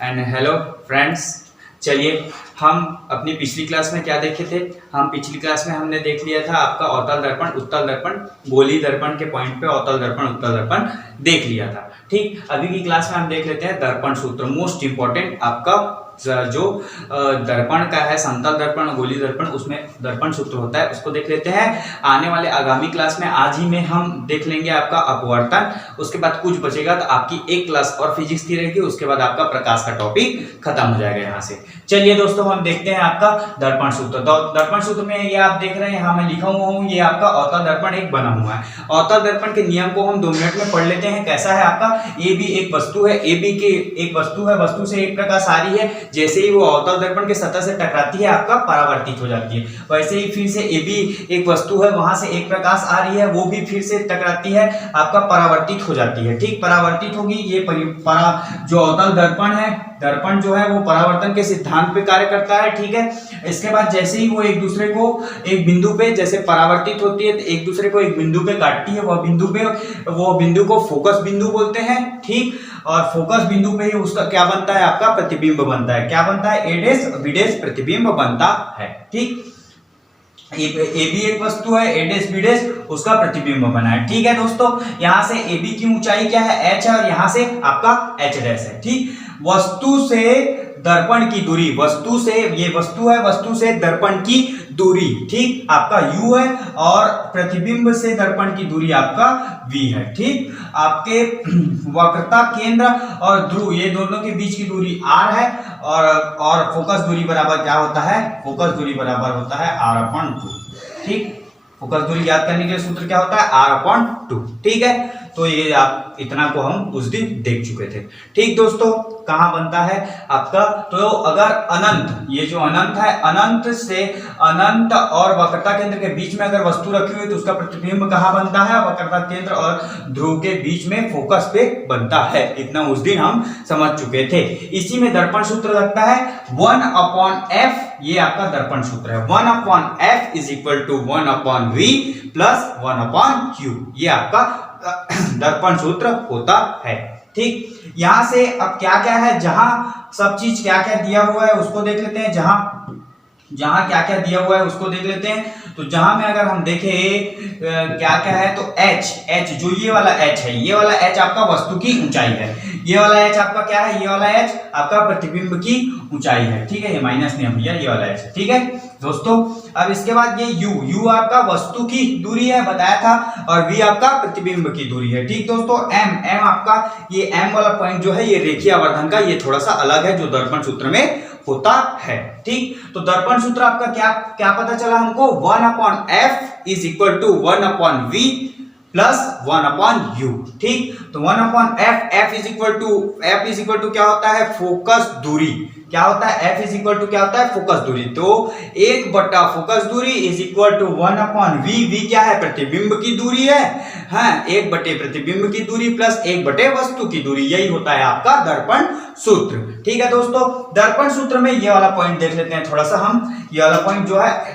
And hello friends. चलिए हम अपनी पिछली क्लास में क्या देखे थे। हम पिछली क्लास में हमने देख लिया था आपका अवतल दर्पण, उत्तल दर्पण, गोली दर्पण के पॉइंट पे अवतल दर्पण, उत्तल दर्पण देख लिया था। ठीक, अभी की क्लास में हम देख लेते हैं दर्पण सूत्र। मोस्ट इंपॉर्टेंट आपका जो दर्पण का है, समतल दर्पण, गोली दर्पण, उसमें दर्पण सूत्र होता है, उसको देख लेते हैं। आने वाले आगामी क्लास में आज ही में हम देख लेंगे आपका अपवर्तन। उसके बाद कुछ बचेगा तो आपकी एक क्लास और फिजिक्स की रहेगी, उसके बाद आपका प्रकाश का टॉपिक खत्म हो जाएगा यहाँ से। चलिए दोस्तों हम देखते हैं आपका दर्पण सूत्र। तो दर्पण सूत्र में ये आप देख रहे हैं, यहाँ मैं लिखा हुआ हूँ, ये आपका अवतल दर्पण एक बना हुआ है। अवतल दर्पण के नियम को हम 2 मिनट में पढ़ लेते हैं। कैसा है आपका, ए बी एक वस्तु है, ए बी के एक वस्तु है, वस्तु से एक प्रकाश आ रही है, जैसे ही वो अवतल दर्पण के सतह से टकराती है आपका परावर्तित हो जाती है। वैसे ही फिर से ए बी एक वस्तु है, वहां से एक प्रकाश आ रही है, वो भी फिर से टकराती है, आपका परावर्तित हो जाती है। ठीक, परावर्तित होगी, ये जो अवतल दर्पण है, दर्पण जो है वो परावर्तन के सिद्धांत पे कार्य करता है। ठीक है, इसके बाद जैसे ही वो एक दूसरे को एक बिंदु पे जैसे परावर्तित होती है, तो एक दूसरे को एक बिंदु पे काटती है, वो बिंदु को फोकस बिंदु बोलते हैं। ठीक, और फोकस बिंदु पे ही उसका क्या बनता है, आपका प्रतिबिंब बनता है। क्या बनता है, ए डैश बी डैश प्रतिबिंब बनता है। ठीक, ए बी एक वस्तु है, ए डैश बी डैश उसका प्रतिबिंब बना है। ठीक है दोस्तों, यहां से ए बी की ऊंचाई क्या है, एच है, और यहां से आपका एच डैश है। ठीक, वस्तु से दर्पण की दूरी, वस्तु से, ये वस्तु है, वस्तु से दर्पण की दूरी, ठीक, आपका u है, और प्रतिबिंब से दर्पण की दूरी आपका v है। ठीक, आपके वक्रता केंद्र और ध्रुव, ये दोनों के बीच की दूरी r है, और फोकस दूरी बराबर क्या होता है, फोकस दूरी बराबर होता है r/2। ठीक, फोकस दूरी ज्ञात करने के लिए सूत्र क्या होता है, r/2। ठीक है, तो ये आप इतना को हम उस दिन देख चुके थे। ठीक दोस्तों, कहां बनता है आपका, तो अगर अनंत, ये जो अनंत है, अनंत से अनंत और वक्रता केंद्र के बीच में अगर वस्तु रखी हुई तो उसका प्रतिबिंब कहां बनता है, वक्रता केंद्र और ध्रुव के बीच में फोकस पे बनता है। इतना उस दिन हम समझ चुके थे। इसी में दर्पण सूत्र लगता है 1/f, ये आपका दर्पण सूत्र है। 1/f = 1/v + 1/q, ये आपका दर्पण सूत्र होता है। ठीक, यहां से अब क्या क्या है, जहां सब चीज क्या क्या दिया हुआ है उसको देख लेते हैं। जहां क्या क्या दिया हुआ है उसको देख लेते हैं। तो जहां में अगर हम देखें क्या क्या है, तो h जो ये वाला h है, ये वाला h आपका वस्तु की ऊंचाई है, ये वाला h आपका क्या है, ये वाला h आपका प्रतिबिंब की ऊंचाई है। ठीक है, ये माइनस नहीं है भैया, ये वाला h। ठीक है दोस्तों, अब इसके बाद ये u आपका वस्तु की दूरी है, बताया था, और v आपका प्रतिबिंब की दूरी है। ठीक दोस्तों, m आपका, ये m वाला पॉइंट जो है ये रेखीय आवर्धन का, ये थोड़ा सा अलग है जो दर्पण सूत्र में होता है। ठीक, तो दर्पण सूत्र आपका क्या क्या पता चला हमको, 1/f = 1/v + 1/u। ठीक, तो 1/f, f = क्या होता है, फोकस दूरी। क्या होता है, f = क्या होता है, फोकस दूरी। तो 1/, फोकस दूरी = 1/v, v क्या है, प्रतिबिंब की दूरी है, हाँ, 1/, प्रतिबिंब की दूरी प्लस 1/, वस्तु की दूरी, यही होता है आपका दर्पण सूत्र। ठीक है दोस्तों, दर्पण सूत्र में ये वाला पॉइंट देख लेते हैं थोड़ा सा हम। ये वाला पॉइंट जो है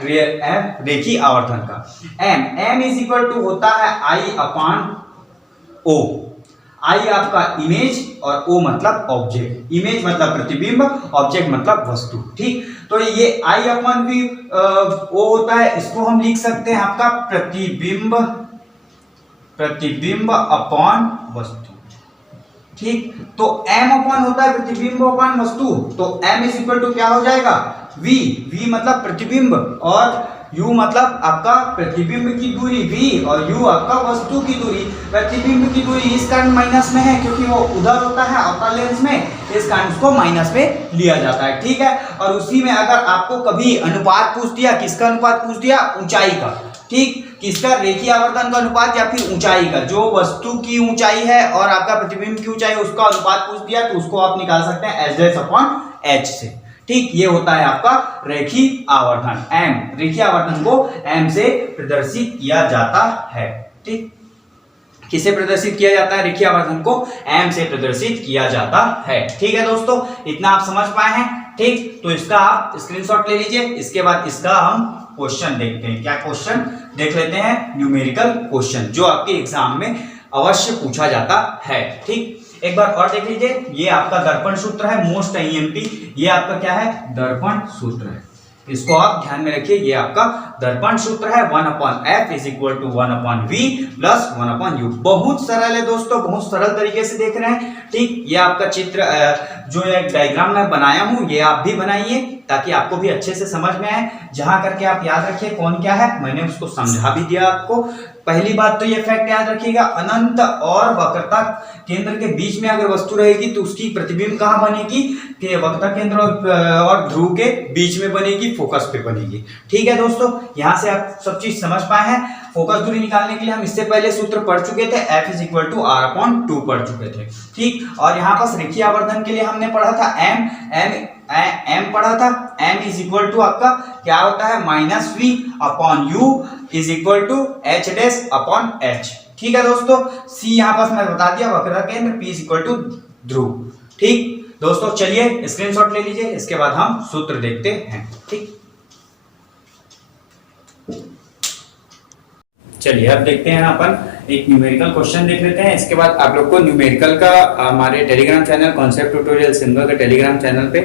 रेखीय आवर्धन का, m = होता है I/O। I आपका इमेज और O मतलब ऑब्जेक्ट, इमेज मतलब प्रतिबिंब, ऑब्जेक्ट मतलब वस्तु। ठीक, तो ये I/V O होता है, इसको हम लिख सकते हैं आपका प्रतिबिंब अपॉन वस्तु। ठीक, तो m अपॉन होता है प्रतिबिंब अपॉन वस्तु, तो m = क्या हो जाएगा, v मतलब प्रतिबिंब, और u मतलब आपका प्रतिबिंब की दूरी v, और u आपका वस्तु की दूरी। प्रतिबिंब की दूरी इस कारण माइनस में है क्योंकि वो उधर होता है अवतल लेंस में, इस कारण उसको माइनस में लिया जाता है। ठीक है, और उसी में अगर आपको कभी अनुपात पूछ दिया, किसका अनुपात पूछ दिया, ऊंचाई का। ठीक, किसका, रेखीय आवर्धन का अनुपात या फिर ऊंचाई का, जो वस्तु की ऊंचाई है और आपका प्रतिबिंब की ऊंचाई, उसका अनुपात पूछ दिया तो उसको आप निकाल सकते हैं S/h से। ठीक, ये होता है आपका रेखीय आवर्धन। m, रेखीय आवर्धन को m से प्रदर्शित किया जाता है। ठीक, किसे प्रदर्शित किया जाता है, रेखीय आवर्धन को m से प्रदर्शित किया जाता है। ठीक है दोस्तों, इतना आप समझ पाए हैं। ठीक, तो इसका आप स्क्रीनशॉट ले लीजिए। इसके बाद इसका हम क्वेश्चन देखते हैं। क्या क्वेश्चन देख लेते हैं, न्यूमेरिकल क्वेश्चन जो आपके एग्जाम में अवश्य पूछा जाता है। ठीक, एक बार और देख लीजिए, ये आपका दर्पण सूत्र है, मोस्ट आईएमपी, ये आपका क्या है, दर्पण सूत्र है। इसको आप ध्यान में रखिए, ये आपका दर्पण सूत्र है, 1/f is equal to 1/v plus 1/u। बहुत सरल है दोस्तों, बहुत सरल तरीके से देख रहे हैं। ठीक, ये आपका चित्र जो एक डायग्राम मैं बनाया हूं, ये आप भी बनाइए ताकि आपको भी अच्छे से समझ में आए। जहां करके आप याद रखिए कौन क्या है, मैंने उसको समझा भी दिया आपको। पहली बात तो ये फैक्ट याद रखिएगा, अनंत और वक्रता केंद्र के बीच में अगर वस्तु रहेगी तो उसकी प्रतिबिंब कहां बनेगी, कि वक्रता केंद्र और ध्रुव के बीच में बनेगी, फोकस पे बनेगी। ठीक है दोस्तों, यहां से आप सब चीज समझ पाए हैं। फोकस दूरी निकालने के लिए हम इससे पहले सूत्र पढ़ चुके थे, F is equal to R/2 पढ़ चुके थे। ठीक, और यहाँ पास रेखीय आवर्धन के लिए हमने पढ़ा था m पढ़ा था, m इज इक्वल टू आपका क्या होता है, -v/u is equal to h'/h। ठीक है दोस्तों, c यहाँ पास मैं बता दिया, वक्रता केंद्र, p इज इक्वल टू ध्रुव। ठीक दोस्तों, चलिए स्क्रीनशॉट ले लीजिए, इसके बाद हम सूत्र देखते हैं। ठीक, चलिए अब देखते हैं अपन एक न्यूमेरिकल क्वेश्चन देख लेते हैं। इसके बाद आप लोग को न्यूमेरिकल का हमारे Telegram channel concept tutorial Simga के टेलीग्राम चैनल पे,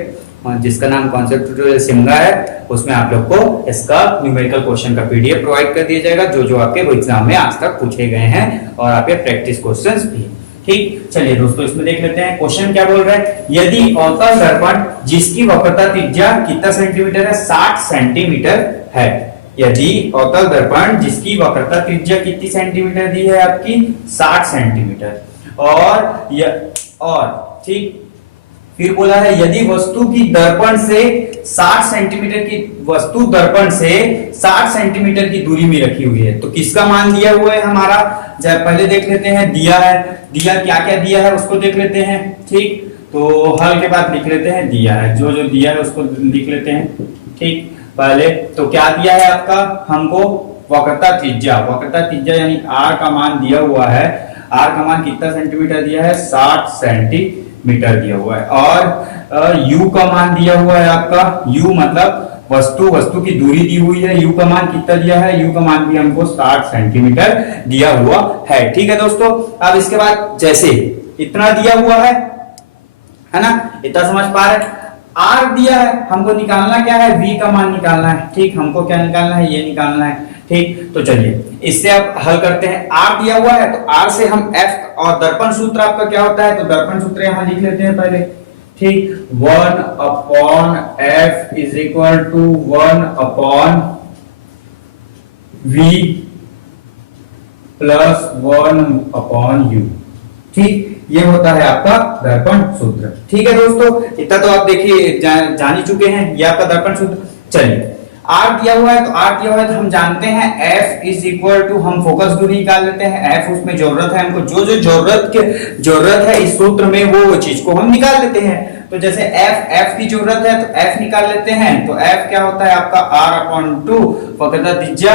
जिसका नाम कॉन्सेप्ट ट्यूटोरियल सिमगा है, उसमें आप लोग को इसका न्यूमेरिकल क्वेश्चन का पीडीएफ प्रोवाइड कर दिया जाएगा, जो जो आपके एग्जाम में आज तक पूछे गए हैं, और आपके प्रैक्टिस क्वेश्चंस भी। ठीक, चलिए दोस्तों इसमें देख लेते हैं क्वेश्चन क्या बोल रहा है। यदि अवतल दर्पण जिसकी वक्रता त्रिज्या कितना सेंटीमीटर है, 60 सेंटीमीटर है। यदि अवतल दर्पण जिसकी वक्रता त्रिज्या कितनी सेंटीमीटर दी है आपकी, 60 सेंटीमीटर, और ठीक, फिर बोला है यदि वस्तु की दर्पण से 60 सेंटीमीटर की वस्तु दर्पण से 60 सेंटीमीटर की दूरी में रखी हुई है, तो किसका मान दिया हुआ है हमारा, जब पहले देख लेते हैं, दिया है, दिया क्या क्या दिया है उसको देख लेते हैं। ठीक, तो हल के बाद लिख लेते हैं, दिया है, जो जो दिया है उसको लिख लेते हैं। ठीक, पहले तो क्या दिया है आपका हमको, वक्रता त्रिज्या यानी r का मान दिया हुआ है, r का मान कितना सेंटीमीटर दिया है, 60 सेंटीमीटर दिया हुआ है, और u का मान दिया हुआ है आपका, u मतलब वस्तु की दूरी दी हुई है, u का मान कितना दिया है, u का मान भी हमको 60 सेंटीमीटर दिया हुआ है। ठीक है दोस्तों, अब इसके बाद जैसे इतना दिया हुआ है ना, इतना समझ पा रहे, R दिया है, हमको निकालना क्या है, V का मान निकालना है। ठीक, हमको क्या निकालना है, ये निकालना है। ठीक, तो चलिए इससे अब हल करते हैं। R दिया हुआ है तो R से हम F, और दर्पण सूत्र आपका क्या होता है, तो दर्पण सूत्र यहां लिख लेते हैं पहले। ठीक, 1/f is equal to 1/v plus 1/u। ठीक, ये होता है आपका दर्पण सूत्र। ठीक है दोस्तों, इतना तो आप देखिए जान ही चुके हैं, ये आपका दर्पण सूत्र। चलिए R दिया हुआ है, तो R दिया हुआ है तो हम जानते हैं F इज इक्वल टू, हम फोकस दूरी निकाल लेते हैं, F उसमें जरूरत है हमको, जो जो जरूरत है इस सूत्र में वो चीज को हम निकाल लेते हैं। तो जैसे F की जरूरत है तो F निकाल लेते हैं, तो F क्या होता है आपका R/2, वक्रता त्रिज्या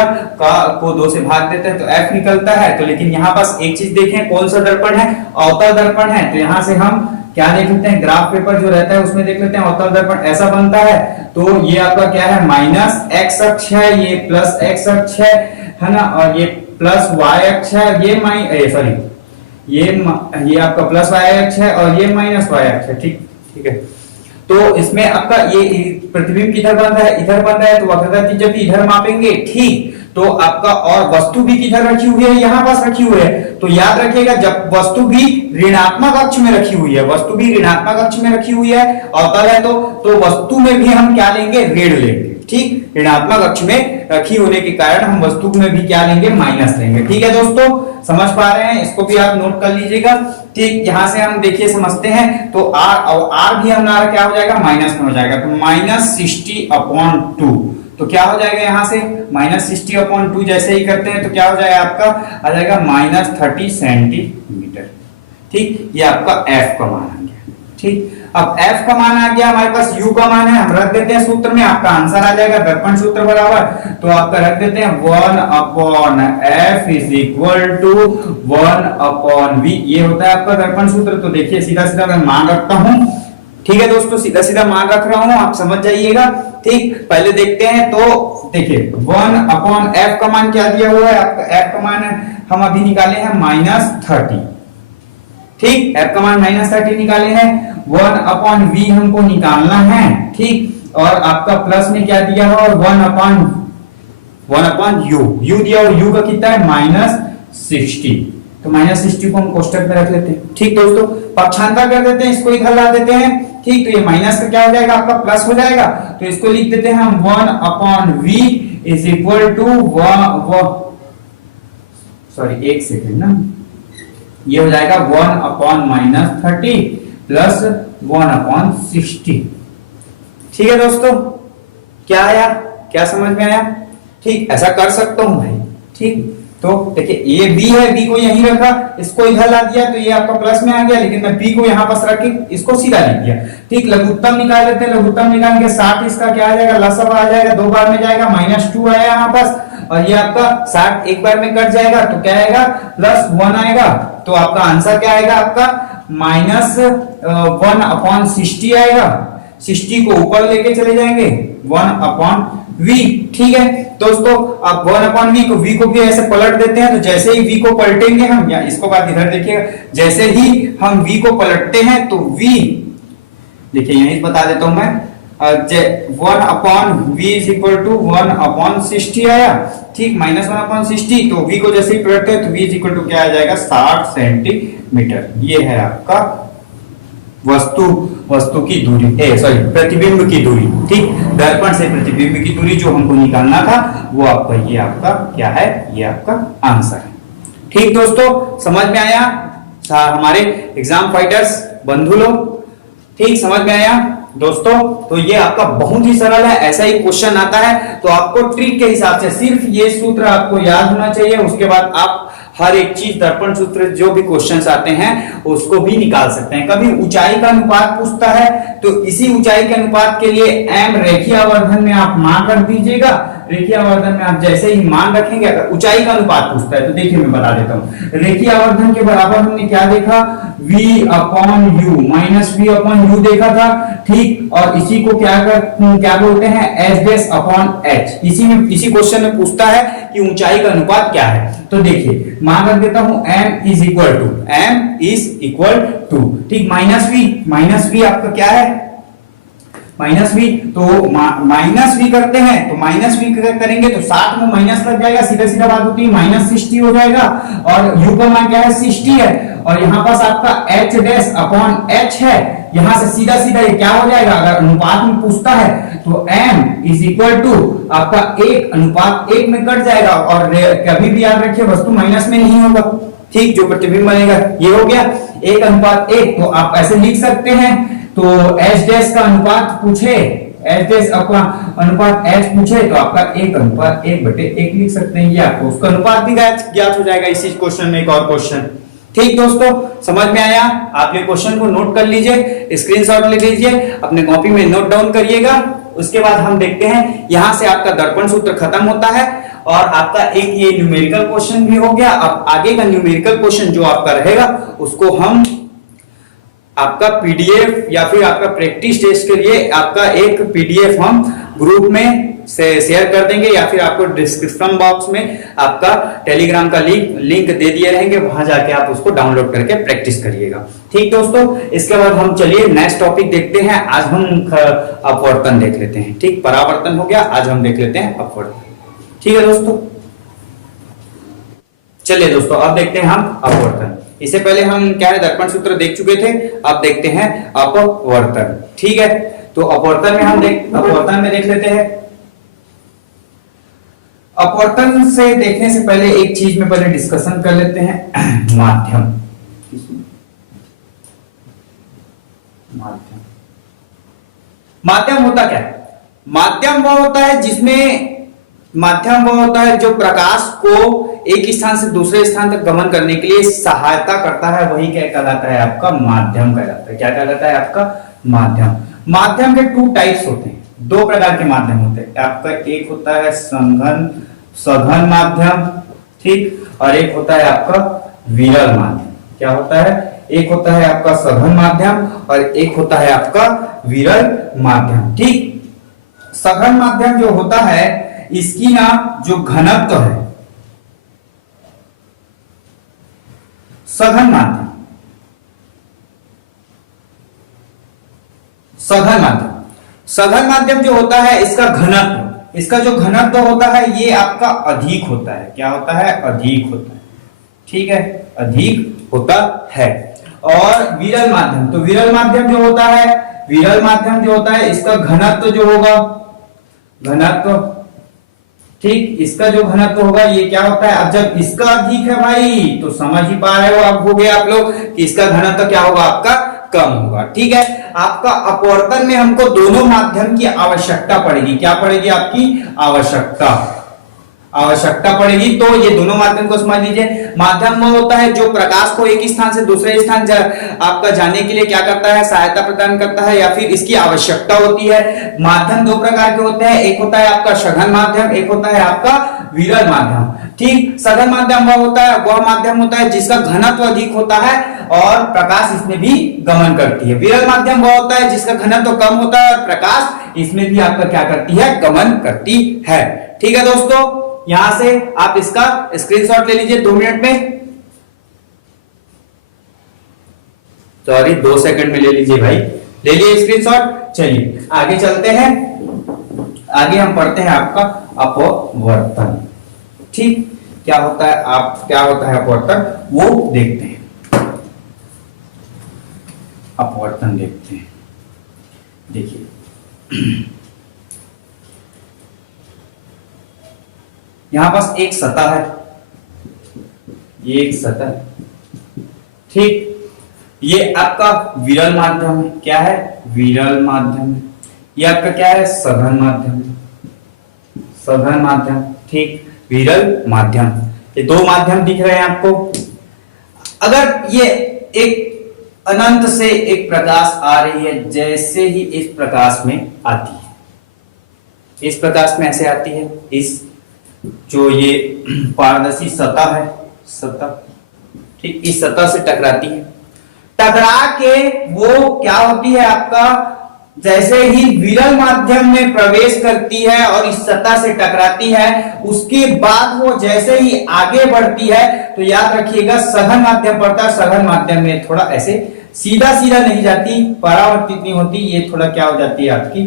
को 2 से भाग देते हैं तो F निकलता है। तो लेकिन यहाँ पास एक चीज देखें, कौन सा दर्पण है, अवतल दर्पण है, तो यहाँ से हम क्या देख लेते हैं, ग्राफ पेपर जो रहता है उसमें देख लेते हैं, अवतल दर्पण ऐसा बनता है। तो ये आपका क्या है, -x अक्ष है, ये +x अक्ष है ना, और ये +y अक्ष है, ये आपका +y अक्ष है, और ये -y अक्ष है। ठीक है, तो इसमें आपका ये प्रतिबिंब किधर बन रहा है, इधर बन रहा है, तो वक्रता त्रिज्या भी इधर मापेंगे। ठीक, तो आपका, और वस्तु भी किधर रखी हुई है, यहाँ पास रखी हुई है। तो याद रखिएगा, जब वस्तु भी ऋणात्मक अक्ष में रखी हुई है, वस्तु भी ऋणात्मक अक्ष में रखी हुई है, अवतल है, तो वस्तु में भी हम क्या लेंगे, ऋण लेंगे। ठीक, ऋणात्मक अक्ष में रखी होने के कारण हम वस्तु में भी क्या लेंगे, माइनस लेंगे। ठीक है दोस्तों, समझ पा रहे हैं, इसको भी आप नोट कर लीजिएगा। ठीक, यहां से हम देखिए समझते हैं, तो R भी हमारा क्या हो जाएगा, माइनस में हो जाएगा, तो -60/2। तो क्या हो जाएगा, यहाँ से -60/2 जैसे ही करते हैं तो क्या हो जाएगा आपका, आ जाएगा -30 सेंटीमीटर। ठीक, ये आपका F का मान आ गया। ठीक, अब F का मान आ गया, हमारे पास U का मान है, हम रख देते हैं सूत्र में, आपका आंसर आ जाएगा दर्पण सूत्र बराबर, तो आपका रख देते हैं 1/f is equal to 1/v, ये होता है आपका दर्पण सूत्र। तो देखिए सीधा सीधा मैं मान रखता हूं। ठीक है दोस्तों, सीधा सीधा मान रख रहा हूं, आप समझ जाइएगा। ठीक, पहले देखते हैं, तो देखिए 1/f का मान क्या दिया हुआ है, आपका F का मान हम अभी निकाले हैं -30। ठीक, f का मान -30 निकाले हैं, 1/v हमको निकालना है, ठीक, और आपका प्लस में क्या दिया है, और 1/u, u दिया, और u का कितना है -60, तो -60 को हम कोष्टक में रख लेते हैं। ठीक दोस्तों, पक्षांतर कर देते हैं, इसको इधर ला देते हैं, ठीक, तो ये माइनस का क्या हो जाएगा, आपका प्लस हो जाएगा, तो इसको लिख देते हैं हम 1/v is equal to sorry एक सेकेंड ना, ये हो जाएगा 1/-30 प्लस 1/60। ठीक है दोस्तों, क्या आया, क्या समझ में आया? ठीक, ऐसा कर सकता हूं भाई। ठीक, तो देखिए ये b है, b को यहीं रखा, इसको इधर ला दिया, तो ये आपका प्लस में आ गया, लेकिन मैं b को यहां पास रख के इसको सीधा लिख दिया। ठीक, लघुत्तम निकाल लेते हैं, लघुत्तम निकाल के 60 इसका क्या आ जाएगा, लसागु आ जाएगा, 2 बार में जाएगा, -2 आया यहाँ पास, और ये आपका 60 एक बार में कट जाएगा, तो क्या आएगा, +1 आएगा, तो आपका आंसर क्या आएगा, आपका -1/60 आएगा। 60 को ऊपर लेके चले जाएंगे, 1/v। ठीक है दोस्तों, आप 1/v को v को भी ऐसे पलट देते हैं, तो जैसे ही v को पलटेंगे हम, या इसको बात इधर देखिएगा, जैसे ही हम v को पलटते हैं तो v, देखिए यहीं बता देता हूं मैं, 1/v इज इक्वल टू 1/60 आया। ठीक, -1/60, तो v को जैसे ही पलटते हैं तो v इज इक्वल टू क्या आ जाएगा, 60 सेंटीमीटर। ये है आपका वस्तु की दूरी, प्रतिबिंब की दूरी। ठीक, दर्पण से प्रतिबिंब की दूरी जो हमको निकालना था, वो आपका ये आपका क्या है, ये आपका आंसर है। ठीक दोस्तों, समझ में आया हमारे एग्जाम फाइटर्स बंधु लोग? ठीक, समझ में आया दोस्तों? तो ये आपका बहुत ही सरल है, ऐसा ही क्वेश्चन आता है तो आपको ट्रिक के हिसाब से सिर्फ ये सूत्र आपको याद होना चाहिए, उसके बाद आप हर एक चीज दर्पण सूत्र जो भी क्वेश्चंस आते हैं उसको भी निकाल सकते हैं। कभी ऊंचाई का अनुपात पूछता है तो इसी ऊंचाई के अनुपात के लिए m रेखीय आवर्धन में आप मान रख दीजिएगा, रेखीय आवर्धन में आप जैसे ही मान रखेंगे, अगर ऊंचाई का अनुपात पूछता है तो देखिए मैं बता देता हूं, रेखीय आवर्धन के बराबर हमने क्या देखा, v/u -v/u देखा था। ठीक, और इसी को क्या बोलते हैं, h'/h। इसी क्वेश्चन में पूछता है कि ऊंचाई का अनुपात क्या है, तो देखिए मान रख देता हूं m इज इक्वल टू, ठीक, -v आपका क्या है, -v, तो -v करते हैं, तो -v करेंगे तो 60 में माइनस लग जाएगा, सीधा सीधा बात होती है, -60 हो जाएगा, और u का मान क्या है, 60 है, और यहाँ पास आपका h'/h है, यहां से सीधा सीधा ये क्या हो जाएगा, अगर अनुपात में पूछता है तो m इज इक्वल टू आपका 1/1 में कट जाएगा, और कभी भी याद रखिए वस्तु माइनस में नहीं होगा। ठीक, जो प्रतिबिंब बनेगा ये हो गया 1/1, तो आप ऐसे लिख सकते हैं, तो h' का अनुपात पूछे, h' आपका अनुपात h पूछे तो आपका 1/1/1 लिख सकते हैं, ये आपको उसका अनुपात भी ज्ञात हो जाएगा इसी क्वेश्चन में। एक और क्वेश्चन, ठीक दोस्तों, समझ में आया? आप ये क्वेश्चन को नोट कर लीजिए, स्क्रीनशॉट ले लीजिए, अपने कॉपी में नोट डाउन करिएगा। उसके बाद हम देखते हैं, यहां से आपका दर्पण सूत्र खत्म होता है और आपका एक ये न्यूमेरिकल क्वेश्चन भी हो गया। अब आगे का न्यूमेरिकल क्वेश्चन जो आपका रहेगा उसको हम आपका पीडीएफ या फिर आपका प्रैक्टिस टेस्ट के लिए आपका एक पीडीएफ हम ग्रुप में से शेयर कर देंगे, या फिर आपको डिस्क्रिप्शन बॉक्स में आपका टेलीग्राम का लिंक दे दिए रहेंगे, वहां जाके आप उसको डाउनलोड करके प्रैक्टिस करिएगा। ठीक दोस्तों, इसके बाद हम चलिए नेक्स्ट टॉपिक देखते हैं। आज हम अपवर्तन देख लेते हैं। ठीक, परावर्तन हो गया, आज हम देख लेते हैं अपवर्तन। ठीक है दोस्तों, चलिए दोस्तों अब देखते हैं हम अपवर्तन। इससे पहले हम क्या है, दर्पण सूत्र देख चुके थे, अब देखते हैं अपवर्तन। ठीक है, तो अपवर्तन में अपवर्तन में देख लेते हैं। अपवर्तन से देखने से पहले एक चीज में पहले डिस्कशन कर लेते हैं, माध्यम। माध्यम होता क्या है? माध्यम वो होता है जो प्रकाश को एक स्थान से दूसरे स्थान तक गमन करने के लिए सहायता करता है, वही क्या कहलाता है, आपका माध्यम कहलाता है। क्या कहलाता है, आपका माध्यम। माध्यम के 2 टाइप्स होते हैं, 2 प्रकार के माध्यम होते हैं। आपका एक होता है सघन माध्यम, ठीक, और एक होता है आपका विरल माध्यम। क्या होता है? एक होता है आपका सघन माध्यम और एक होता है आपका विरल माध्यम। ठीक, सघन माध्यम जो होता है इसकी ना जो घनत्व है, सघन माध्यम सघन माध्यम, सघन माध्यम जो होता है इसका घनत्व, इसका जो घनत्व होता है ये आपका अधिक होता है। क्या होता है? अधिक होता है। ठीक है, अधिक होता है। और विरल माध्यम, तो विरल माध्यम जो होता है, विरल माध्यम जो होता है इसका घनत्व जो होगा, घनत्व, ठीक, इसका जो घनत्व होगा ये क्या होता है? अब जब इसका अधिक है भाई तो समझ ही पा रहे हो आप, हो गए आप लोग कि इसका घनत्व क्या होगा? आपका कम होगा। ठीक है, आपका अपवर्तन में हमको दोनों माध्यम की आवश्यकता पड़ेगी। क्या पड़ेगी? आपकी आवश्यकता पड़ेगी। तो ये दोनों माध्यम को समझ लीजिए। माध्यम वो होता है जो प्रकाश को एक स्थान से दूसरे स्थान आपका जाने के लिए क्या करता है? सहायता प्रदान करता है, या फिर इसकी आवश्यकता होती है। माध्यम दो प्रकार के होते हैं, एक होता है आपका सघन माध्यम, एक होता है आपका विरल माध्यम। ठीक, सघन माध्यम वह माध्यम होता है जिसका घनत्व अधिक होता है और प्रकाश इसमें भी गमन करती है। विरल माध्यम वह होता है जिसका घनत्व कम होता है और प्रकाश इसमें भी आपका क्या करती है? गमन करती है। ठीक है दोस्तों, यहां से आप इसका स्क्रीनशॉट ले लीजिए 2 मिनट में, सॉरी 2 सेकंड में ले लीजिए भाई, ले लिए स्क्रीनशॉट। चलिए आगे चलते हैं, आगे हम पढ़ते हैं आपका अपवर्तन। ठीक, क्या होता है अपवर्तन वो देखते हैं। अपवर्तन देखते हैं। देखिए यहां पास एक सतह है, ये एक सतह, ठीक, ये आपका विरल माध्यम है। क्या है? विरल माध्यम है। ये आपका क्या है? सघन माध्यम है, सघन माध्यम। ठीक, विरल माध्यम, ये 2 माध्यम दिख रहे हैं आपको। अगर ये एक अनंत से एक प्रकाश आ रही है, जैसे ही इस प्रकाश में आती है, इस प्रकाश में ऐसे आती है, इस जो ये पारदर्शी सतह है, सतह, ठीक, इस सतह से टकराती है। टकरा के वो क्या होती है? आपका जैसे ही विरल माध्यम में प्रवेश करती है और इस सतह से टकराती है, उसके बाद वो जैसे ही आगे बढ़ती है तो याद रखिएगा सघन माध्यम पड़ता है। सघन माध्यम में थोड़ा ऐसे सीधा सीधा नहीं जाती, परावर्तित नहीं होती, ये थोड़ा क्या हो जाती है आपकी,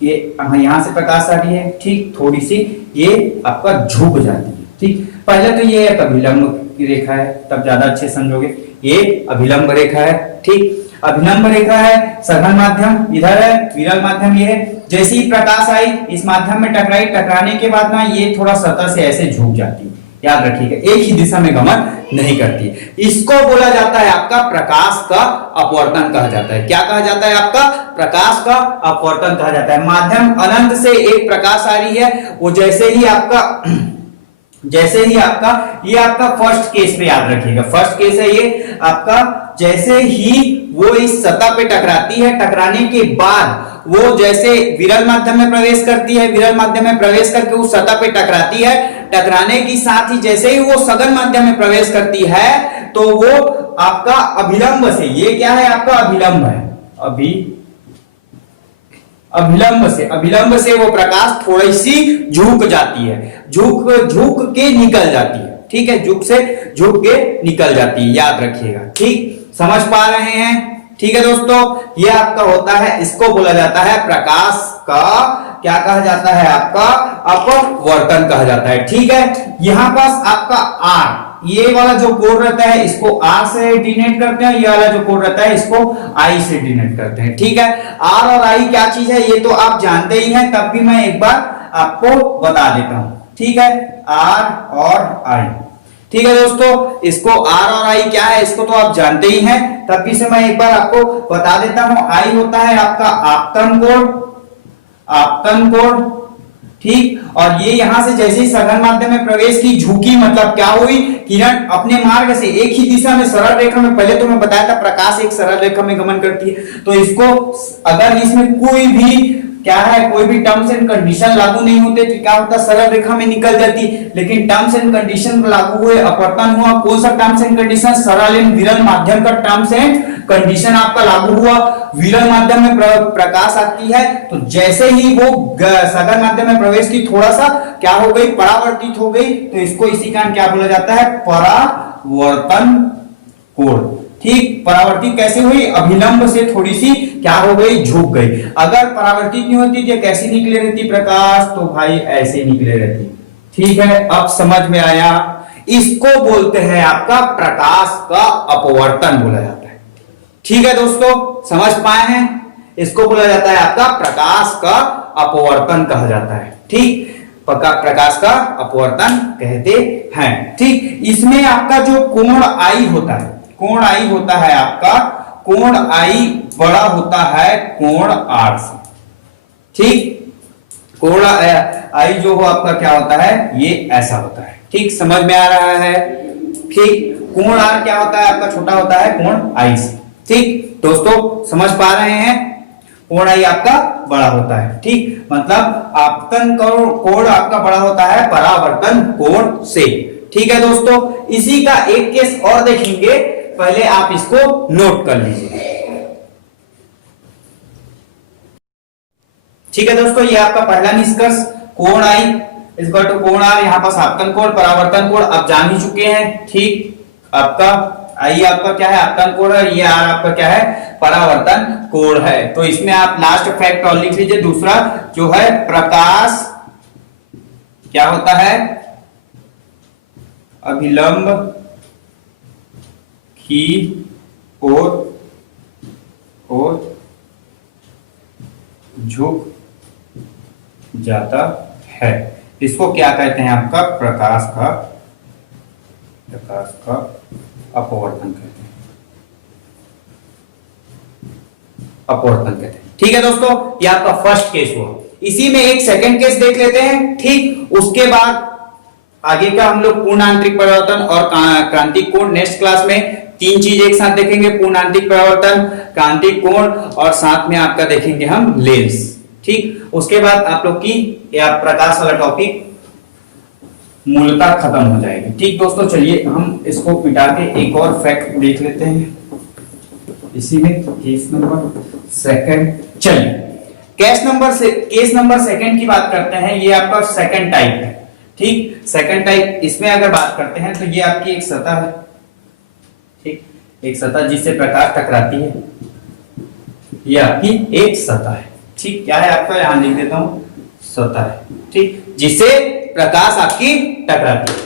ये यहां से प्रकाश आ रही है, ठीक, थोड़ी सी ये आपका झुक जाती है। ठीक, पहले तो ये एक अभिलंब की रेखा है, तब ज्यादा अच्छे समझोगे। ये अभिलंब रेखा है, ठीक, अभिलंब रेखा है। सघन माध्यम इधर है, विरल माध्यम ये है। जैसे ही प्रकाश आई इस माध्यम में टकराई, टकराने के बाद ना ये थोड़ा सतह से ऐसे झुक जाती है। याद रखिएगा, एक ही दिशा में गमन नहीं करती। इसको बोला जाता है आपका प्रकाश का अपवर्तन कहा जाता है। क्या कहा जाता है? आपका प्रकाश का अपवर्तन कहा जाता है। माध्यम अनंत से एक प्रकाश आ रही है, वो जैसे ही ये आपका फर्स्ट केस पे याद रखिएगा, फर्स्ट केस है ये आपका। जैसे ही वो इस सतह पे टकराती है, टकराने के बाद वो जैसे विरल माध्यम में प्रवेश करती है, विरल माध्यम में प्रवेश करके उस सतह पे टकराती है, टकराने के साथ ही जैसे ही वो सघन माध्यम में प्रवेश करती है तो वो आपका अभिलंब से, ये क्या है? आपका अभिलंब है, अभिलंब से वो प्रकाश थोड़ी सी झुक जाती है, झुक के निकल जाती है। ठीक है, झुक के निकल जाती है, याद रखिएगा। ठीक, समझ पा रहे हैं? ठीक है दोस्तों, ये आपका होता है, इसको बोला जाता है प्रकाश का, क्या कहा जाता है? आपका अपवर्तन कहा जाता है। ठीक है, यहां पास आपका आर, ये वाला जो कोड रहता है इसको आर से डिनोट करते हैं, ये वाला जो कोड रहता है इसको आई से डिनोट करते हैं। ठीक है, आर और आई क्या चीज है ये तो आप जानते ही हैं, तब भी मैं एक बार आपको बता देता हूं। ठीक है, आर और आई। ठीक है दोस्तों, इसको आर और आई क्या है इसको तो आप जानते ही हैं, तब भी से मैं एक बार आपको बता देता हूं। आई होता है आपका आपतन कोण, ठीक, और ये यहां से जैसे ही सघन माध्यम में प्रवेश की, झुकी, मतलब क्या हुई? किरण अपने मार्ग से एक ही दिशा में सरल रेखा में, पहले तो मैं बताया था प्रकाश एक सरल रेखा में गमन करती है, तो इसको अगर इसमें कोई भी क्या है, कोई भी टर्म्स एंड कंडीशन लागू नहीं होते तो क्या होता? सरल रेखा में निकल जाती। लेकिन टर्म्स एंड कंडीशन लागू हुए, अपवर्तन हुआ, कौन सा टर्म्स एंड कंडीशन? सरल एंड विरल माध्यम का टर्म्स एंड कंडीशन आपका लागू हुआ। विरल माध्यम में प्रकाश आती है तो जैसे ही वो सघन माध्यम में प्रवेश की, थोड़ा सा क्या हो गई? परावर्तित हो गई, तो इसको इसी कारण क्या बोला जाता है? परावर्तन कोण। ठीक, परावर्तित कैसे हुई, अभिलंब से थोड़ी सी क्या हो गई, झुक गई। अगर परावर्तित नहीं होती तो कैसी निकले रहती प्रकाश, तो भाई ऐसे निकले रहती। ठीक है, अब समझ में आया। इसको बोलते हैं आपका प्रकाश का अपवर्तन बोला जाता है। ठीक है दोस्तों, समझ पाए हैं, इसको बोला जाता है आपका प्रकाश का अपवर्तन कहा जाता है। ठीक, प्रकाश का अपवर्तन कहते हैं। ठीक, इसमें आपका जो कोण आई होता है, कोण आई होता है आपका, कोण आई बड़ा होता है कोण आर से। ठीक, कोण आई जो हो आपका क्या होता है, ये ऐसा होता है। ठीक, समझ में आ रहा है। ठीक, कोण आर क्या होता है आपका, छोटा होता है कोण आई से। ठीक दोस्तों, समझ पा रहे हैं, कोण आई आपका बड़ा होता है। ठीक, मतलब आपतन कोण आपका बड़ा होता है परावर्तन कोण से। ठीक है दोस्तों, इसी का एक केस और देखेंगे, पहले आप इसको नोट कर लीजिए। ठीक है दोस्तों, ये आपका पहला निष्कर्ष, कोण आई इक्वल टू कोण आर, यहाँ पास आपतन कोण परावर्तन कोण आप जान ही चुके हैं। ठीक, आपका आई आपका क्या है, आपतन कोण है, ये आर आपका क्या है, परावर्तन कोण है। तो इसमें आप लास्ट फैक्ट और लिख लीजिए। दूसरा जो है, प्रकाश क्या होता है, अभिलंब की ओर झुक जाता है। इसको क्या कहते हैं आपका, प्रकाश का अपवर्तन कहते हैं, अपवर्तन कहते हैं। ठीक है दोस्तों, ये आपका फर्स्ट केस हुआ। इसी में एक सेकंड केस देख लेते हैं। ठीक, उसके बाद आगे का हम लोग पूर्ण आंतरिक परावर्तन और क्रांतिक कोण नेक्स्ट क्लास में तीन चीज एक साथ देखेंगे, पूर्ण आंतरिक परावर्तन, क्रांतिक कोण और साथ में आपका देखेंगे हम लेंस। ठीक, उसके बाद आप लोग की प्रकाश वाला टॉपिक मूलतः खत्म हो जाएगी। ठीक दोस्तों, चलिए हम इसको मिटा के एक और फैक्ट देख लेते हैं इसी में, केस नंबर सेकंड। चलिए केस नंबर सेकंड की बात करते हैं। ये आपका सेकंड टाइप है। ठीक, सेकंड टाइप, इसमें अगर बात करते हैं तो ये आपकी एक सतह है। ठीक, एक सतह जिससे प्रकाश टकराती है, ये आपकी एक सतह है। ठीक, क्या है आपका, यहां लिख देता हूं, सतह है। ठीक, जिससे प्रकाश आपकी टकराती है।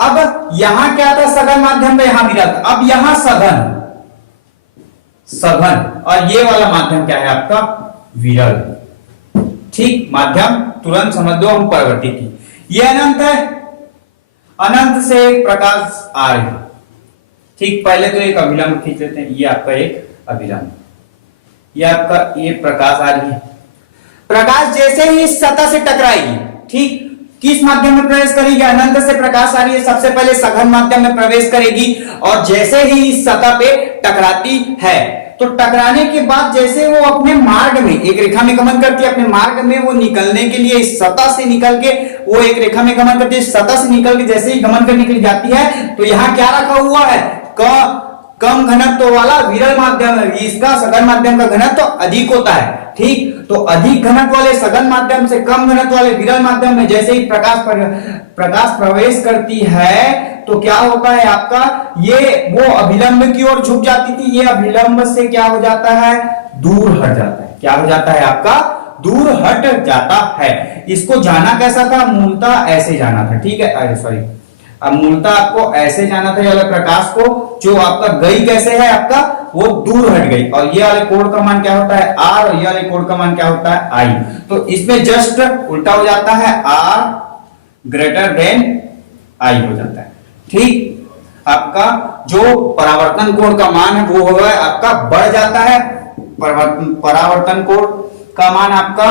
अब यहां क्या था, सघन माध्यम में यहां गिरा था। अब यहां सघन और ये वाला माध्यम क्या है आपका, विरल। ठीक, माध्यम तुरंत समझ दो हम परिवर्तित की। ये अनंत है, अनंत से प्रकाश आ रही है। ठीक, पहले तो एक अभिलंब खींच लेते हैं। ये आपका एक अभिलंब, ये आपका ये प्रकाश आ रही है। प्रकाश जैसे ही इस सतह से टकराएगी, ठीक, किस माध्यम में प्रवेश करेगी, अनंत से प्रकाश आ रही है, सबसे पहले सघन माध्यम में प्रवेश करेगी और जैसे ही इस सतह पे टकराती है, तो टकराने के बाद जैसे वो अपने मार्ग में एक रेखा में गमन करती है, अपने मार्ग में वो निकलने के लिए इस सतह से निकल के वो एक रेखा में गमन करती है, सतह से निकल के जैसे ही गमन करने के लिए जाती है, तो यहाँ क्या रखा हुआ है, कम घनत्व वाला विरल माध्यम है। इसका सघन माध्यम का घनत्व अधिक होता है। ठीक, तो अधिक घनत्व वाले सघन माध्यम से कम घनत्व वाले विरल माध्यम में जैसे ही प्रकाश प्रवेश करती है, तो क्या होता है आपका, ये वो अभिलंब की ओर झुक जाती थी, ये अभिलंब से क्या हो जाता है, दूर हट जाता है। क्या हो जाता है आपका, दूर हट जाता है। इसको जाना कैसा था, मूलतः ऐसे जाना था। ठीक है, अरे सॉरी, अब मूलतः आपको ऐसे जाना था, ये प्रकाश को, जो आपका गई कैसे है आपका, वो दूर हट गई। और ये वाले कोण का मान क्या होता है, आर, और ये वाले कोण का मान क्या होता है, आई। तो इसमें जस्ट उल्टा हो जाता है, आर ग्रेटर देन आई हो जाता है। ठीक, आपका जो परावर्तन कोण का मान है वो होगा आपका बढ़ जाता है। परावर्तन कोण का मान आपका,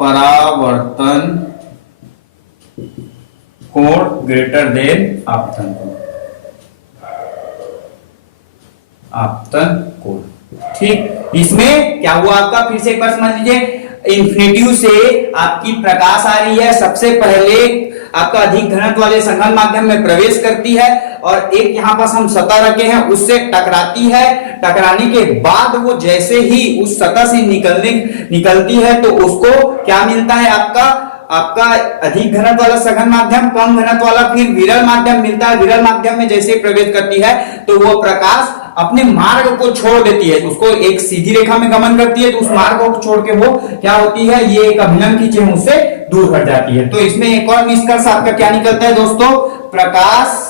परावर्तन कोण ग्रेटर देन आपतन कोण, आपतन कोण। ठीक, इसमें क्या हुआ आपका, फिर से एक बार समझ लीजिए, इन्फिनिटी से आपकी प्रकाश आ रही है, सबसे पहले आपका अधिक घनत्व वाले सघन माध्यम में प्रवेश करती है और एक यहां पास हम सतह रखे हैं उससे टकराती है। टकराने के बाद वो जैसे ही उस सतह से निकलती है तो उसको क्या मिलता है आपका, आपका अधिक घनत्व वाला सघन माध्यम, कम घनत्व वाला फिर विरल माध्यम मिलता है। विरल माध्यम में जैसे ही प्रवेश करती है तो वो प्रकाश अपने मार्ग को छोड़ देती है, उसको एक सीधी रेखा में गमन करती है, तो उस मार्ग को छोड़ के वो क्या होती है, ये एक अभिलंब की चिन्ह उससे दूर हट जाती है। तो इसमें एक और निष्कर्ष आपका क्या निकलता है दोस्तों, प्रकाश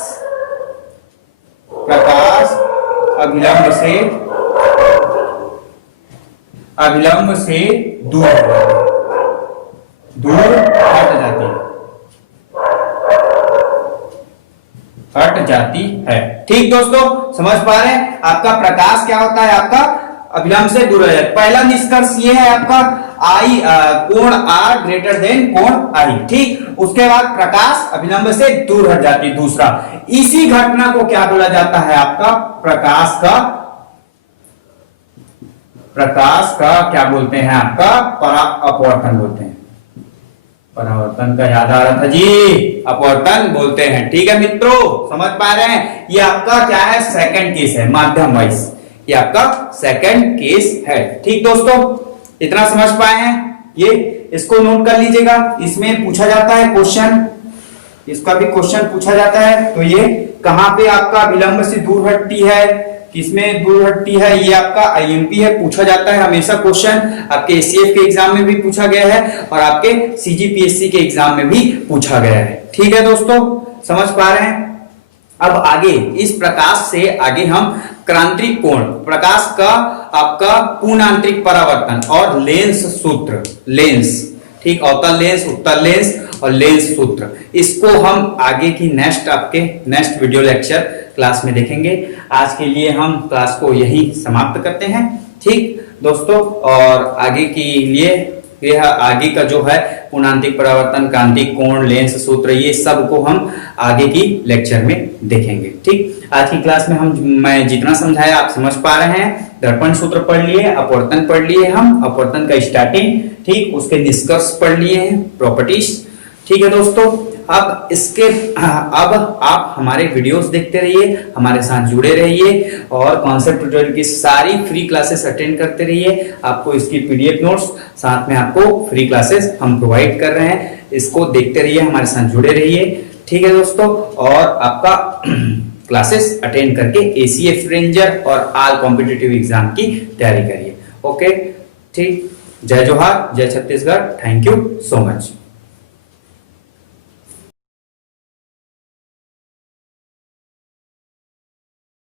अभिलंब से दूर हट जाती है। ठीक दोस्तों, समझ पा रहे हैं? आपका प्रकाश क्या होता है, आपका अभिलंब से दूर है। पहला निष्कर्ष ये है आपका आई कोण आर ग्रेटर देन कोण आई। ठीक, उसके बाद प्रकाश अभिलंब से दूर हट जाती है। दूसरा, इसी घटना को क्या बोला जाता है, आपका प्रकाश का क्या बोलते हैं, आपका अपवर्तन बोलते हैं। परावर्तन का याद आ रहा था जी, अपवर्तन बोलते हैं। ठीक है मित्रों, समझ पा रहे हैं? ये आपका क्या है, सेकंड केस है, माध्यम वाइज ये आपका सेकंड केस है। ठीक दोस्तों, इतना समझ पाए हैं? ये इसको नोट कर लीजिएगा, इसमें पूछा जाता है क्वेश्चन, इसका भी क्वेश्चन पूछा जाता है। तो ये कहां पे आपका विलंब से दूर हटती है, किसमें दूर हटती है, ये आपका आईएमपी है, पूछा जाता है हमेशा क्वेश्चन। आपके एसीएफ के एग्जाम में भी पूछा गया है और आपके सीजीपीएससी के एग्जाम में भी पूछा गया है। ठीक है दोस्तों, समझ पा रहे हैं? अब आगे इस प्रकाश से आगे हम क्रांतिक कोण, प्रकाश का आपका पूर्णांतरिक परावर्तन और लेंस सूत्र, लेंस, ठीक, अवतल लेंस, उत्तल लेंस और लेंस सूत्र, इसको हम आगे की नेक्स्ट वीडियो लेक्चर क्लास में देखेंगे। आज के लिए हम क्लास को यही समाप्त करते हैं। ठीक दोस्तों, और आगे के लिए यह आगे का जो है पूर्णांतिक परावर्तन, क्रांतिक कोण, लेंस सूत्र, ये सब को हम आगे की लेक्चर में देखेंगे। ठीक, आज की क्लास में मैं जितना समझाया आप समझ पा रहे हैं। दर्पण सूत्र पढ़ लिए, अपवर्तन पढ़ लिए, हम अपवर्तन का स्टार्टिंग, ठीक, उसके निष्कर्ष पढ़ लिए हैं, प्रॉपर्टीज। ठीक है दोस्तों, अब आप हमारे वीडियोस देखते रहिए, हमारे साथ जुड़े रहिए और कॉन्सेप्ट ट्यूटोरियल की सारी फ्री क्लासेस अटेंड करते रहिए। आपको इसकी पीडीएफ नोट्स, साथ में आपको फ्री क्लासेस हम प्रोवाइड कर रहे हैं, इसको देखते रहिए, हमारे साथ जुड़े रहिए। ठीक है दोस्तों, और आपका क्लासेस अटेंड करके एसीएफ रेंजर और ऑल कॉम्पिटिटिव एग्जाम की तैयारी करिए। ओके, ठीक, जय जोहार, जय Chhattisgarh, thank you so much.